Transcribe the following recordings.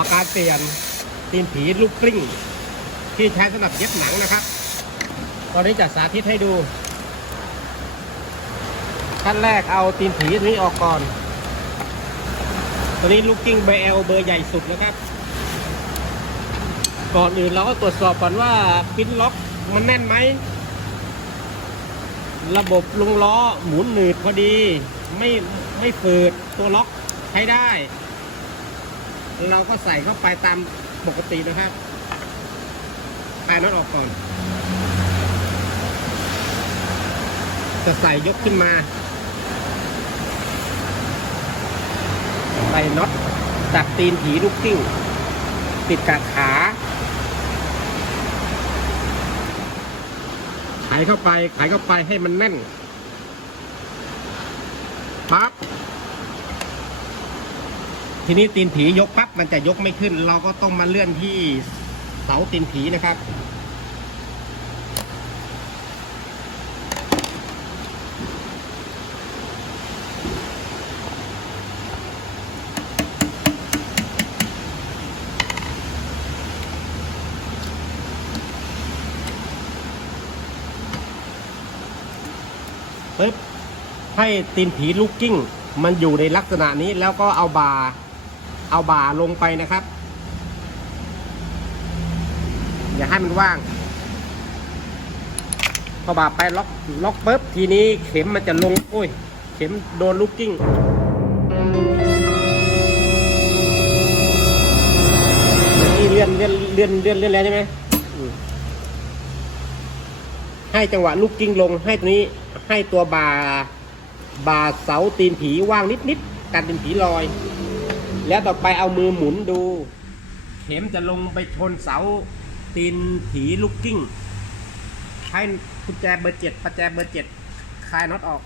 อการเปลี่ยนตีนผีลูกกลิ้ง ที่ใช้สำหรับเย็บหนังนะครับ ตอนนี้จะสาธิตให้ดู ขั้นแรกเอาตีนผีตัวนี้ออกก่อนตัวนี้ลูกกิ้งเบลเบอร์ใหญ่สุดนะครับ ก่อนอื่นเราก็ตรวจสอบก่อนว่าปิ้นล็อกมันแน่นไหม ระบบลุงล้อหมุนหนืดพอดี ไม่ไม่ฝืดตัวล็อกใช้ได้ เราก็ใส่เข้าไปตามปกตินะครับคลายน็อตออกก่อน จะใส่ยกขึ้นมา ใส่น็อตจับตีนผีลูกกิ้งติดกับขาไขเข้าไปไขเข้าไปให้มันแน่นปั๊บ ทีนี้ตีนผียกปั๊บมันจะยกไม่ขึ้น เราก็ต้องมาเลื่อนที่เสาตีนผีนะครับ ปึ๊บ ให้ตีนผีลูกกิ้ง มันอยู่ในลักษณะนี้แล้วก็เอาบา เอาบ่าลงไปนะครับ อย่าให้มันว่าง พอบ่าไปล็อกล็อกปุ๊บทีนี้เข็มมันจะลงโอ้ย เข็มโดนลูกกิ้งนี่เลื่อนเลื่อนเลื่อนเลื่อนเลื่อนแล้วใช่ไหมให้จังหวะลูกกิ้งลงให้ตัวนี้ให้ตัวบาบาเสาตีนผีว่างนิดๆกันตีนผีลอย แล้วต่อไปเอามือหมุนดู เข็มจะลงไปชนเสาตีนผีลูกกิ้งให้กุญแจเบอร์เจ็ดประแจเบอร์เจ็ดคลายน็อตออก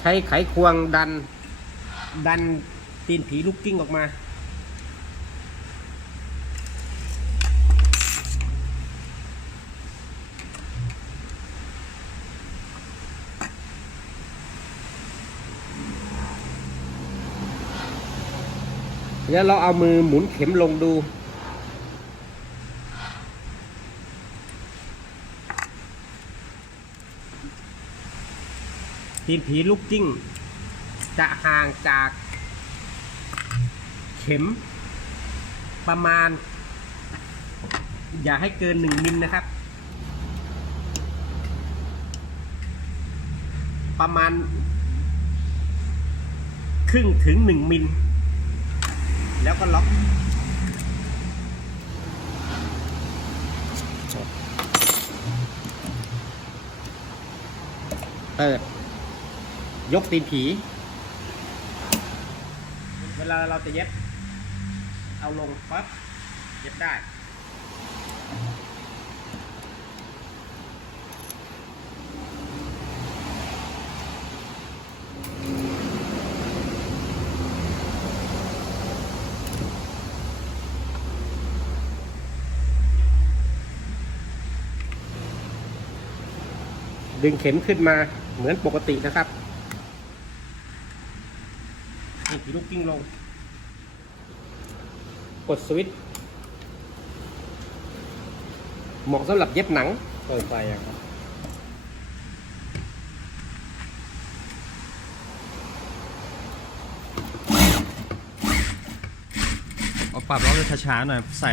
ใช้ไขควงดัน ดันตีนผีลูกกิ้งออกมา แล้วเราเอามือหมุนเข็มลงดู ตีนผีลูกกิ้ง จะห่างจาก เข็ม ประมาณ อย่าให้เกินหนึ่งมิลนะครับ ประมาณ ครึ่งถึงหนึ่งมิล แล้วก็ล็อกเปิด ยกตีนผี เวลาเราจะเย็บ เอาลงปั๊บ เย็บได้ ดึงเข็มขึ้นมาเหมือนปกตินะครับนี่ผีลูกกิ้งลง กดสวิตช์เหมาะสำหรับเย็บหนังเปิดไฟครับเอาปรับรอบช้าๆหน่อย ใส่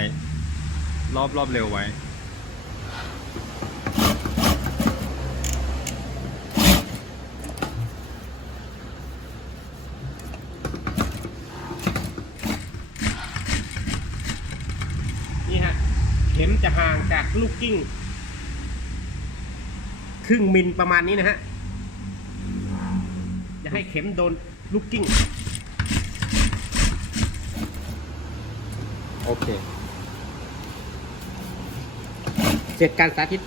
รอบรอบเร็วไว้ นี่ฮะ เข็มจะห่างจากลูกกิ้ง ครึ่งมิลประมาณนี้นะฮะจะให้เข็มโดนลูกกิ้ง โอเค เสร็จการสาธิต